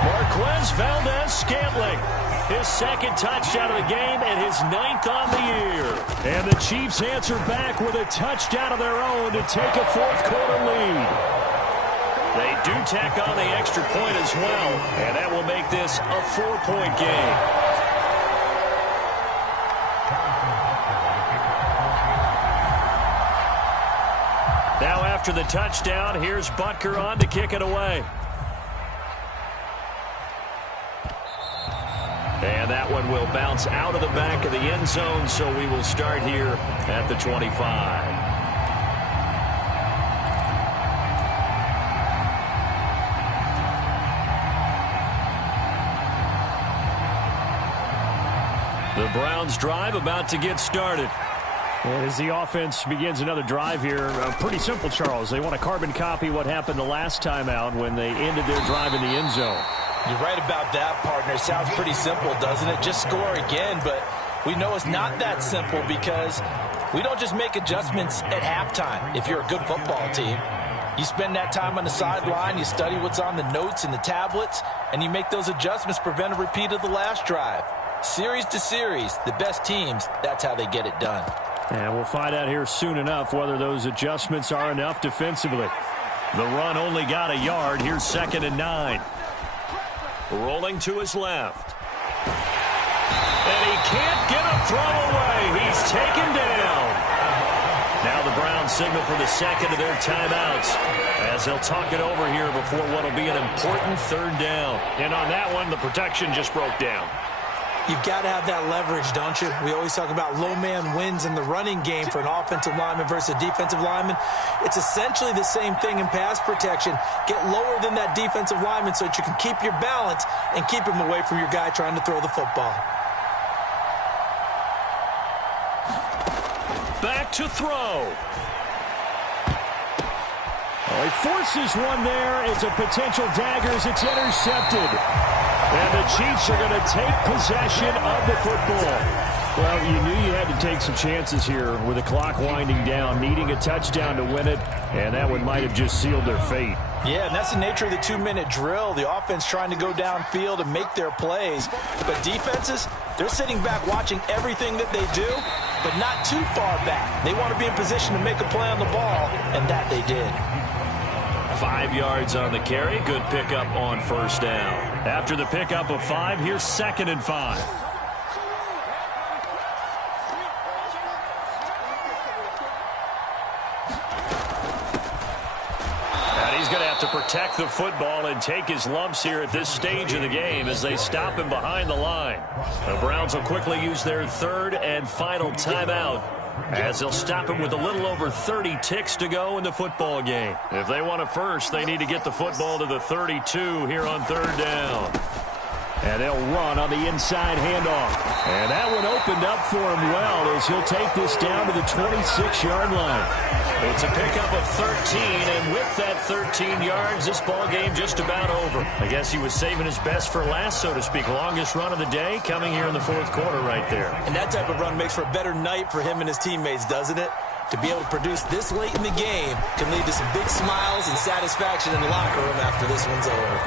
Marquez Valdes-Scantling. His second touchdown of the game and his 9th on the year. And the Chiefs answer back with a touchdown of their own to take a fourth-quarter lead. They do tack on the extra point as well, and that will make this a 4-point game. Now after the touchdown, here's Butker on to kick it away. And that one will bounce out of the back of the end zone, so we will start here at the 25. The Browns drive about to get started. And as the offense begins another drive here, pretty simple, Charles. They want to carbon copy what happened the last time out when they ended their drive in the end zone. You're right about that, partner. Sounds pretty simple, doesn't it? Just score again, but we know it's not that simple because we don't just make adjustments at halftime if you're a good football team. You spend that time on the sideline, you study what's on the notes and the tablets, and you make those adjustments to prevent a repeat of the last drive. Series to series, the best teams, that's how they get it done. And we'll find out here soon enough whether those adjustments are enough defensively. The run only got a yard. Here's 2nd and 9. Rolling to his left. And he can't get a throw away. He's taken down. Now the Browns signal for the second of their timeouts as they'll talk it over here before what will be an important 3rd down. And on that one, the protection just broke down. You've got to have that leverage, don't you? We always talk about low man wins in the running game for an offensive lineman versus a defensive lineman. It's essentially the same thing in pass protection. Get lower than that defensive lineman so that you can keep your balance and keep him away from your guy trying to throw the football. Back to throw. Oh, he forces one there. It's a potential dagger as it's intercepted. And the Chiefs are going to take possession of the football. Well, you knew you had to take some chances here with the clock winding down, needing a touchdown to win it, and that one might have just sealed their fate. Yeah, and that's the nature of the 2-minute drill. The offense trying to go downfield and make their plays. But defenses, they're sitting back watching everything that they do, but not too far back. They want to be in position to make a play on the ball, and that they did. 5 yards on the carry. Good pickup on 1st down. After the pickup of 5, here's 2nd and 5. And he's going to have to protect the football and take his lumps here at this stage of the game as they stop him behind the line. The Browns will quickly use their 3rd and final timeout as they'll stop him with a little over 30 ticks to go in the football game. If they want a first, they need to get the football to the 32 here on 3rd down. And they'll run on the inside handoff. And that one opened up for him well as he'll take this down to the 26-yard line. It's a pickup of 13, and with that 13 yards, this ball game just about over. I guess he was saving his best for last, so to speak. Longest run of the day coming here in the 4th quarter right there. And that type of run makes for a better night for him and his teammates, doesn't it? To be able to produce this late in the game can lead to some big smiles and satisfaction in the locker room after this one's over.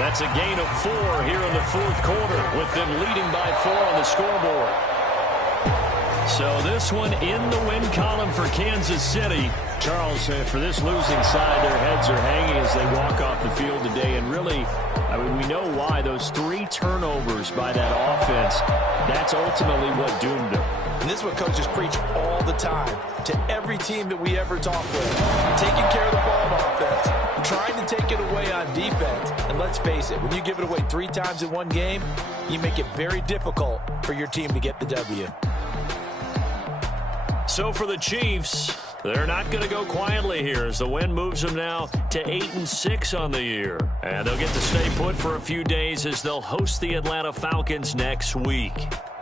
That's a gain of 4 here in the 4th quarter, with them leading by 4 on the scoreboard. So this one in the win column for Kansas City. Charles, for this losing side, their heads are hanging as they walk off the field today. And really, I mean, we know why. Those 3 turnovers by that offense, that's ultimately what doomed them. And this is what coaches preach all the time to every team that we ever talk with. Taking care of the ball on offense, trying to take it away on defense. And let's face it, when you give it away 3 times in one game, you make it very difficult for your team to get the W. So for the Chiefs, they're not going to go quietly here as the win moves them now to 8-6 on the year. And they'll get to stay put for a few days as they'll host the Atlanta Falcons next week.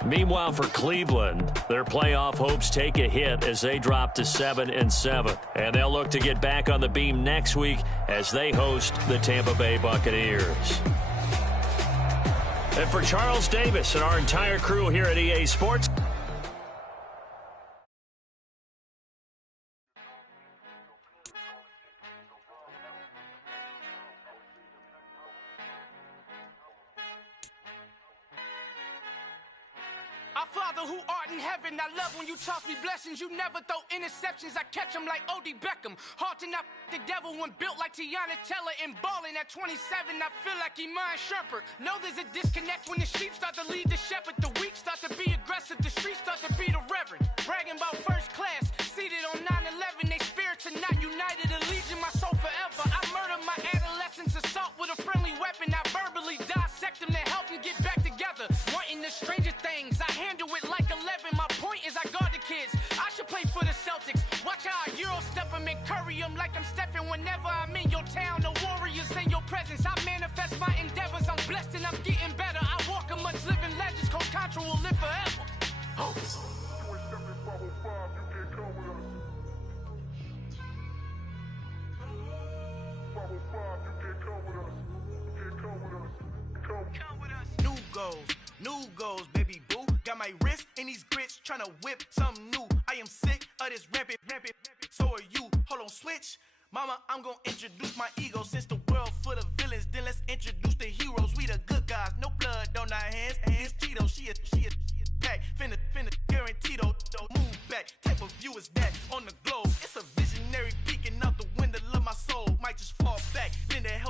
Meanwhile, for Cleveland, their playoff hopes take a hit as they drop to 7-7. And they'll look to get back on the beam next week as they host the Tampa Bay Buccaneers. And for Charles Davis and our entire crew here at EA Sports, Father who art in heaven, I love when you toss me blessings. You never throw interceptions, I catch them like O.D. Beckham. Hard to not the devil when built like Tiana Teller. And balling at 27, I feel like Iman Shumpert. Know there's a disconnect when the sheep start to lead the shepherd. The weak start to be aggressive, the streets start to be the reverend. Bragging about first class, seated on 9/11. They spirits are not united, a legion, my soul forever. I murdered my adolescence, assault with a friendly weapon. I verbally dissect them to help them get back together. Wanting the stranger things, I handle it like 11. My point is I guard the kids. I should play for the Celtics. Watch how I Euro step them and curry them like I'm stepping. Whenever I'm in your town, the Warriors in your presence. I manifest my endeavors. I'm blessed and I'm getting better. I walk amongst living legends. Coach Contra will live forever. Oh. New goals, baby boo. Got my wrist in these grits, tryna whip something new. I am sick of this rampant. So are you. Hold on, switch. Mama, I'm gonna introduce my ego. Since the world full of villains, then let's introduce the heroes. We the good guys, no blood on our hands. Tito, she a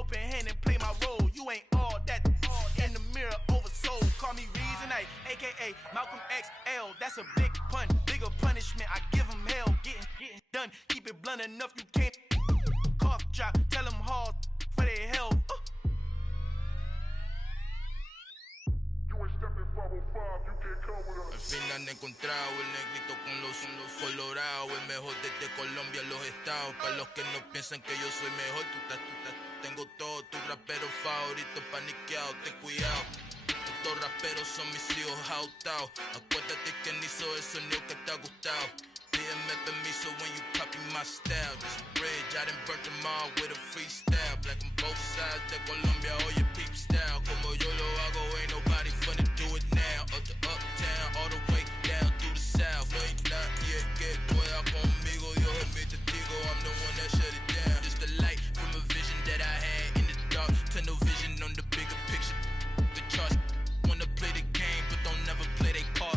open hand and play my role. You ain't all that. In the mirror, oversold. Call me Reason A, a.k.a. Malcolm XL. That's a big pun, bigger punishment. I give them hell. Getting done. Keep it blunt enough you can't. Cough drop. Tell them hard for their health. Al fin han encontrado el negrito con los colorados, el mejor desde Colombia, los estados. Para los que no piensan que yo soy mejor, tengo todo, tus raperos favoritos paniqueados, ten cuidado. Estos raperos son mis hijos jautados. Acuérdate que ni hizo el sonido que te ha gustado. Pídeme permiso when you copy my style. This bridge, I done burnt them all with a freestyle. Black on both sides de Colombia, oye peep style. Como yo lo hago, ain't nobody finna do it now. Up to uptown, all the way down through the south. No hay nadie que pueda conmigo, Dios es mi testigo. I'm the one that shut it down. Just the light from a vision that I had in the dark. Tunnel vision on the bigger picture. The charts wanna play the game, but don't never play their part.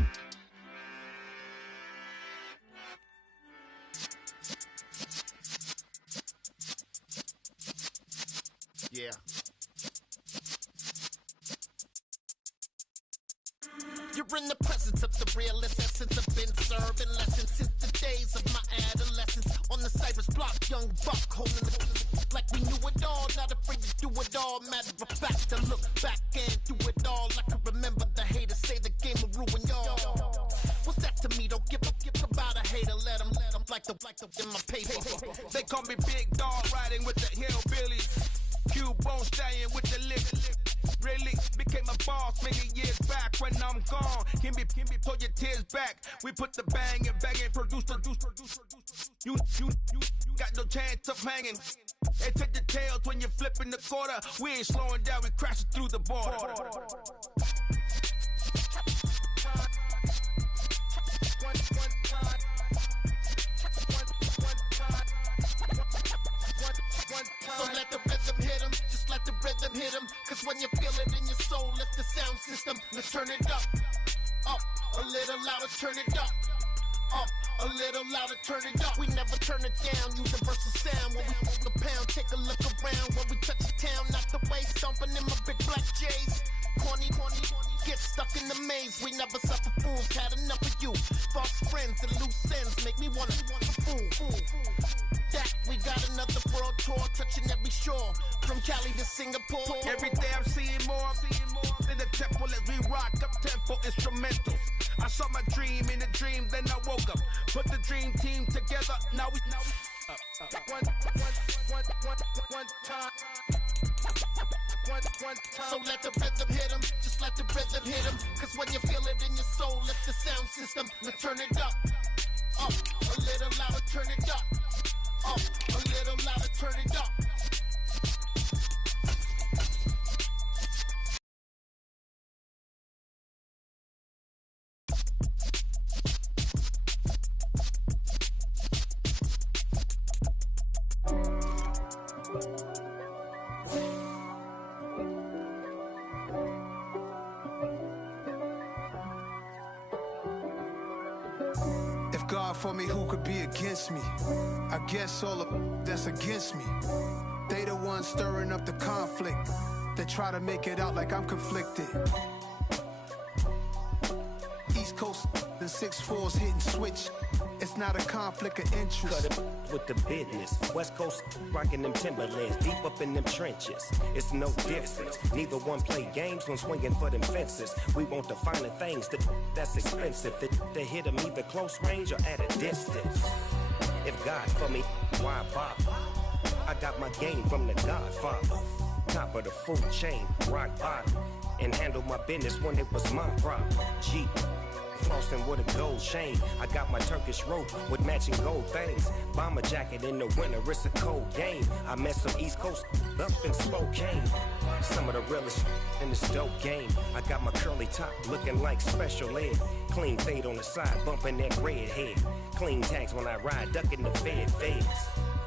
Yeah. You're in the presence of the realest essence. I've been serving lessons since the days of my adolescence. On the Cypress block, young buck holding the like we knew it all, not afraid to do it all. Matter of fact, I look back and do it all. I can remember the haters say the game will ruin y'all. What's that to me? Don't give about a hater. Let them like the in my paper. They call me Big Dog, riding with the hillbillies. Q-Bone stallion with the lick. Really became a boss many years back. When I'm gone, can be pull your tears back. We put the bang and produce. You got no chance of hanging. They take the tails when you're flipping the quarter. We ain't slowing down, we crashing through the border. So let the rhythm hit him, just let the rhythm hit him. Cause when you feel it in your soul, lift the sound system. Let's turn it up, a little louder, turn it up, a little louder, turn it up. We never turn it down, universal sound. When we move the pound, take a look around. When we touch the town, not the way, stomping in my big black J's. Corny, get stuck in the maze. We never suffer fools, had enough of you. False friends and loose ends make me wanna fool. That we got another world tour, touching every shore, from Cali to Singapore. Every day I'm seeing more in the temple as we rock up tempo instrumentals. I saw my dream in a dream, then I woke up. Put the dream team together, now we one time. So let the rhythm hit him, just let the rhythm hit him. Cause when you feel it in your soul, lift the sound system. Let's turn it up, a little louder, turn it up, a little louder, turn it up. God for me, who could be against me? I guess all of that's against me. They the ones stirring up the conflict. They try to make it out like I'm conflicted. East Coast, the 6'4's hitting switch. It's not a conflict of interest. Cut it with the business. West Coast rocking them Timberlands, deep up in them trenches. It's no difference. Neither one play games when swinging for them fences. We want the finer things that's expensive. They hit them either close range or at a distance. If God for me, why bother? I got my game from the Godfather. Top of the food chain, rock bottom. And handle my business when it was my problem. G. Flossing with a gold chain. I got my Turkish rope with matching gold things. Bomber jacket in the winter, it's a cold game. I met some East Coast up in Spokane. Some of the realest in this dope game. I got my curly top looking like special ed. Clean fade on the side, bumping that red head. Clean tags when I ride, ducking the feds.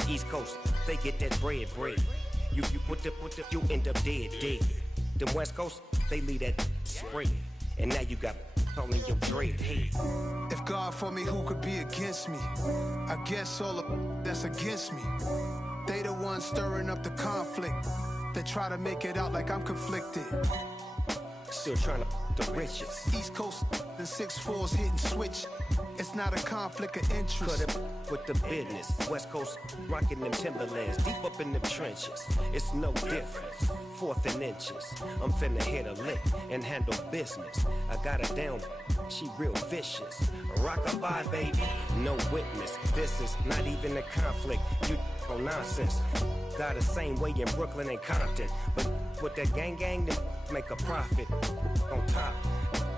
East Coast, they get that bread. You put the, you end up dead. Them West Coast, they leave that spray. And now you got all in your dread head. If God for me, who could be against me? I guess all of that's against me. They the ones stirring up the conflict. They try to make it out like I'm conflicted. Still trying to the riches. East Coast and 6'4s hitting switch. It's not a conflict of interest. Cut it with the business. West Coast rocking them Timberlands, deep up in them trenches. It's no difference. 4th and inches. I'm finna hit a lick and handle business. I got her down, she real vicious. Rockabye, baby, no witness. This is not even a conflict. You on nonsense. Got the same way in Brooklyn and Compton, but with that gang, then make a profit. On top,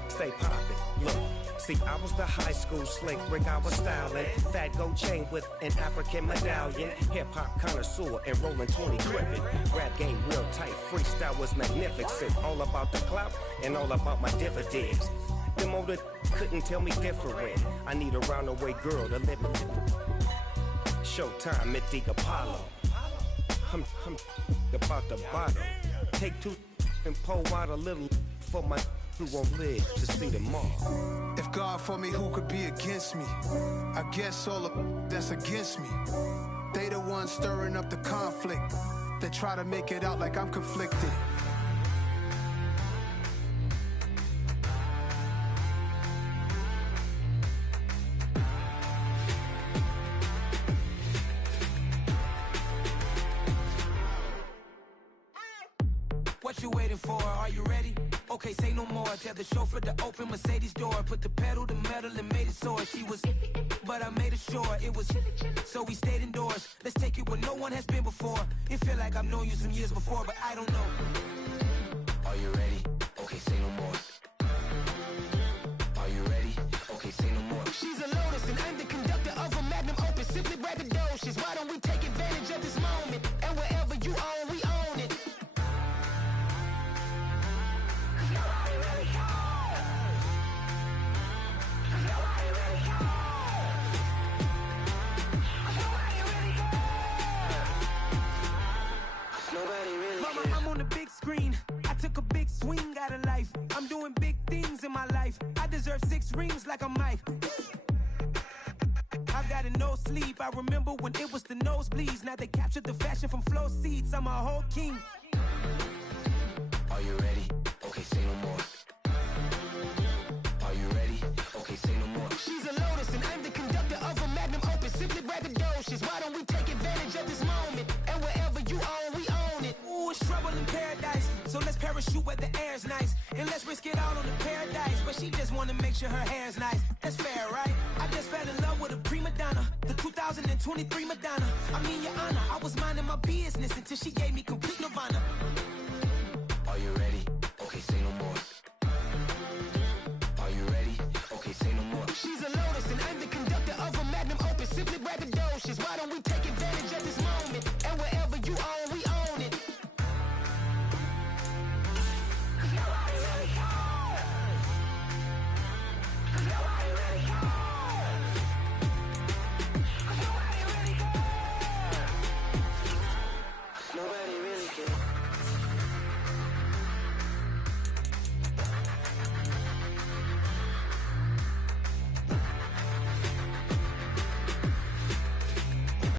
stay poppin'. Look. See, I was the high school slick Rick, I was styling. Fat gold chain with an African medallion. Hip-hop connoisseur and rolling 20 gripping. Rap game real tight, freestyle was magnificent. All about the clout and all about my dividends. Them older couldn't tell me different. I need a roundaway girl to live in. Showtime at the Apollo. I'm about the bottle. Take 2 and pour out a little for my who won't live to see tomorrow. If God for me, who could be against me? I guess all of that's against me. They the ones stirring up the conflict. They try to make it out like I'm conflicted. What you waiting for? Are you ready? Okay, say no more. Tell the chauffeur to open Mercedes door. Put the pedal to metal and made it soar. She was, but I made it sure it was. So we stayed indoors. Let's take it where no one has been before. It feel like I've known you some years before, but I don't know. Are you ready? Okay, say no more. Are you ready? Okay, say no more. She's a Lotus and I'm the conductor of a magnum opus. Simply braggadocious. Why don't we take advantage of this moment? And wherever you own, we own it. Mama, I'm on the big screen. I took a big swing out of life. I'm doing big things in my life. I deserve 6 rings like I'm Mike. I've got a no sleep. I remember when it was the nosebleeds. Now they captured the fashion from flow seats. I'm a whole king. Are you ready? Okay, say no more. Are you ready? Okay, say no more. She's a Lotus and I'm the conductor of a magnum opus. Simply braggadocious. Why don't we take advantage of this moment? And wherever you own, we own it. Ooh, it's trouble in paradise. So let's parachute where the air's nice. And let's risk it all on the paradise. But she just wanna make sure her hair's nice. That's fair, right? I just fell in love with a prima donna. The 2023 Madonna. I mean, your honor, I was minding my business until she gave me complete nirvana.